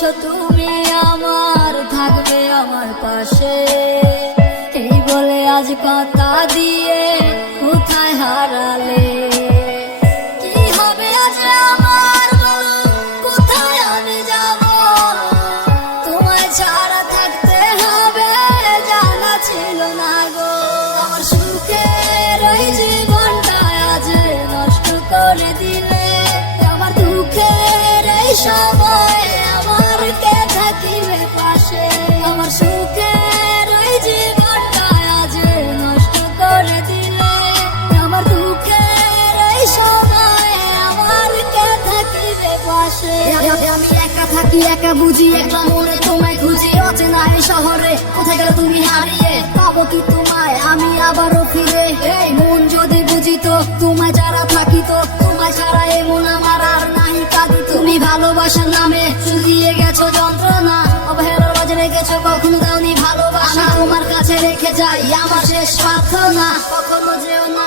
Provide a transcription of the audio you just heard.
বলেছো তুমি আমার থাকবে আমার পাশে, এই বলে আজ কথা দিয়ে কোথায় হারালে। কি হবে আজ আমার বলো, কোথায় আমি যাব? তোমায় ছাড়া থাকতে হবে জানা ছিল না গো। আমার সুখের ওই জীবনটা আজ নষ্ট করে দিলে, আমার দুঃখের এই সময় আমার কে থাকিবে পাশে। আমার সুখের ওই জীবনটা আজ নষ্ট করে দিলে, আমার দুঃখের এই সময় আমার কে থাকিবে পাশে। আমি একা থাকি একা বুঝি, একলা মনে তোমায় খুঁজি, অচেনা এই শহরে কোথায় গেল তুমি হারিয়ে। পাবো কি তোমায় আমি আবারও ফিরে? এই মন যদি বুঝিত তোমায় যারা থাকিত, তোমায় ছাড়া এমন আমার আর নাহি কাঁদি। তুমি ভালোবাসার নামে চুলিয়ে গেছো যন্ত্রণা, অবহেলার বাজে রেখেছো, কখনো দাওনি ভালোবাসা। তোমার কাছে রেখে যাই আমার শেষ প্রার্থনা, কখনো যেও না